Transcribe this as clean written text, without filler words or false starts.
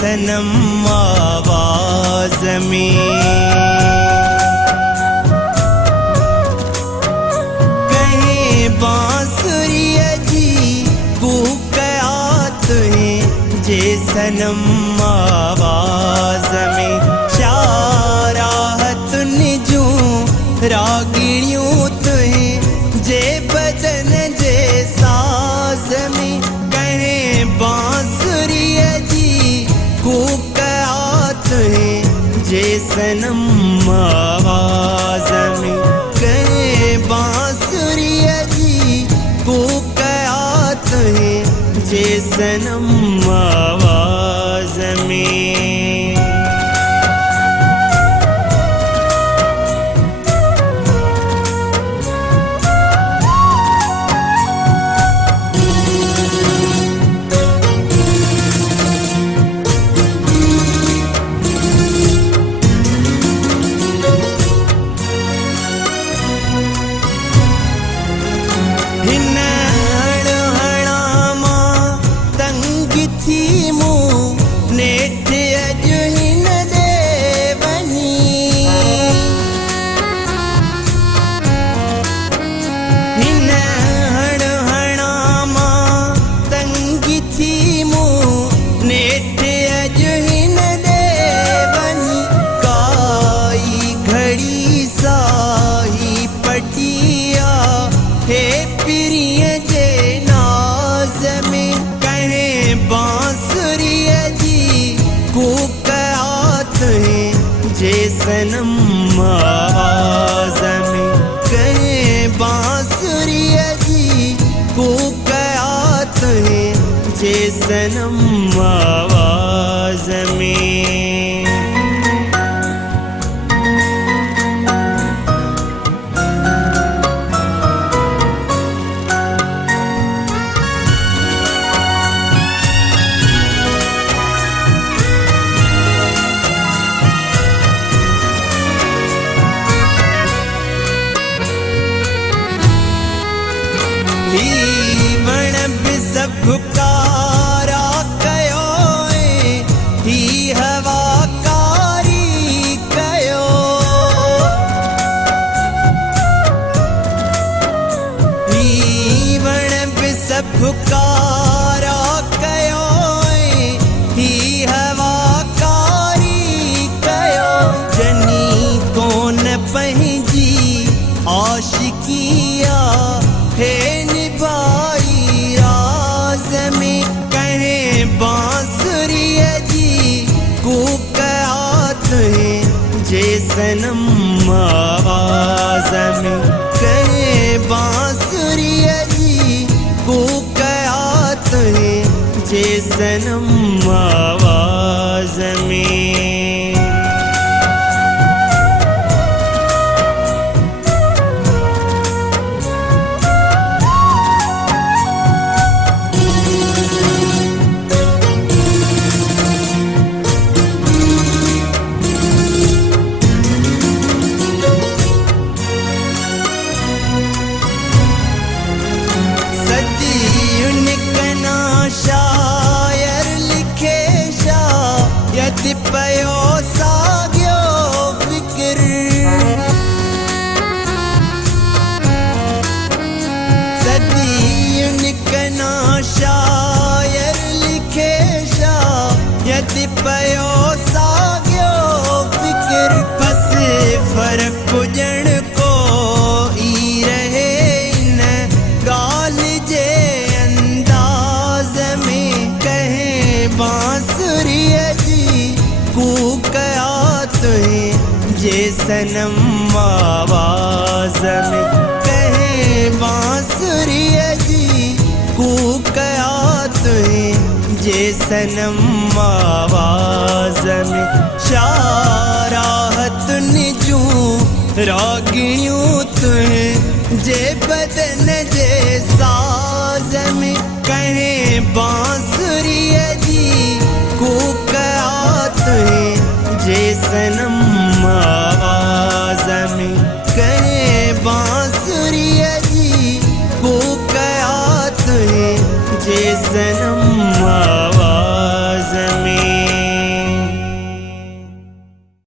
सनम आवाज में। कहे बांसुरिया जी कूकयात है जे सनम आवाज में। शाराहत निजूं रागिणियों तुहें जे बदन जे साज में। कहे बांसुरिया जी कूकयात है जे सनम आवाज में। कहे बांसुरिया जी कूकयात है जे सनम आवाज में। जे सनम आवाज में। कहे बांसुरिया जी कूकयात है जे सनम आवाज में। सबकारा कयो ही हवाकारी कयो। वण भी सबकारा कयो ही हवाकारी कयो। जनी कौन पंहिंजी आशिकिया है निभाई में। कहे बांसुरिया जी कूकयात है जे सनम आवाज में। कहे बांसुरिया जी कूकयात है जे सनम आवाज में। शायर लिखे शायद पयो सागियो फिक्र। सदियुन कना शायर लिखे शायद पयो सागियो फिक्र। बस फर्क ॼण को ई रहे इन ॻाल्हि जे बांसुरिया जी कूकयात है जे सनम आवाज में। कहे बांसुरिया जी कूकयात है जे सनम आवाज में। शाराहत निजूं रागिणियों तुहें जे बदन जे साज में। कहे बांसुरिया जी कूकयात है जे सनम आवाज में। कहे बांसुरिया जी कूकयात है जे सनम